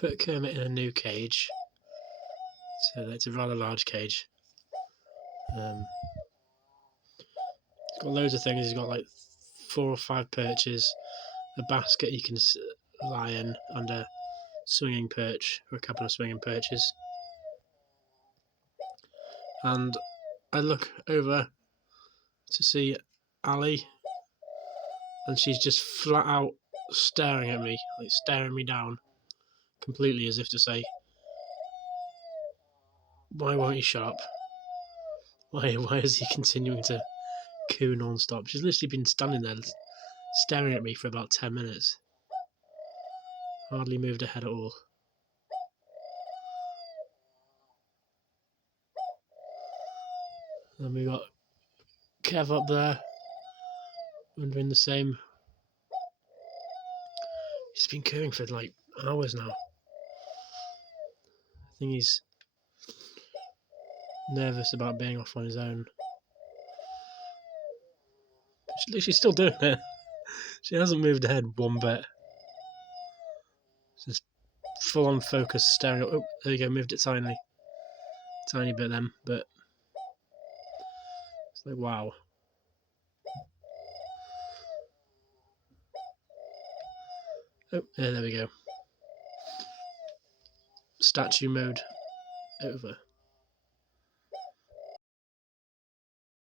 put Kermit in a new cage. So it's a rather large cage. He's got loads of things. He's got like 4 or 5 perches, a basket you can lie in, and a swinging perch, or a couple of swinging perches. And I look over to see Ali, and she's just flat out staring at me, like staring me down completely, as if to say, why won't you shut up? Why is he continuing to coo non-stop? She's literally been standing there staring at me for about 10 minutes. Hardly moved her head at all. And we got Kev up there, wondering the same. He's been cooing for like hours now. I think he's nervous about being off on his own. But she's still doing it. She hasn't moved her head one bit. Just full on focus, staring at. Oh, there you go, moved it tiny bit then, but it's like wow. Oh, yeah, there we go. Statue mode over.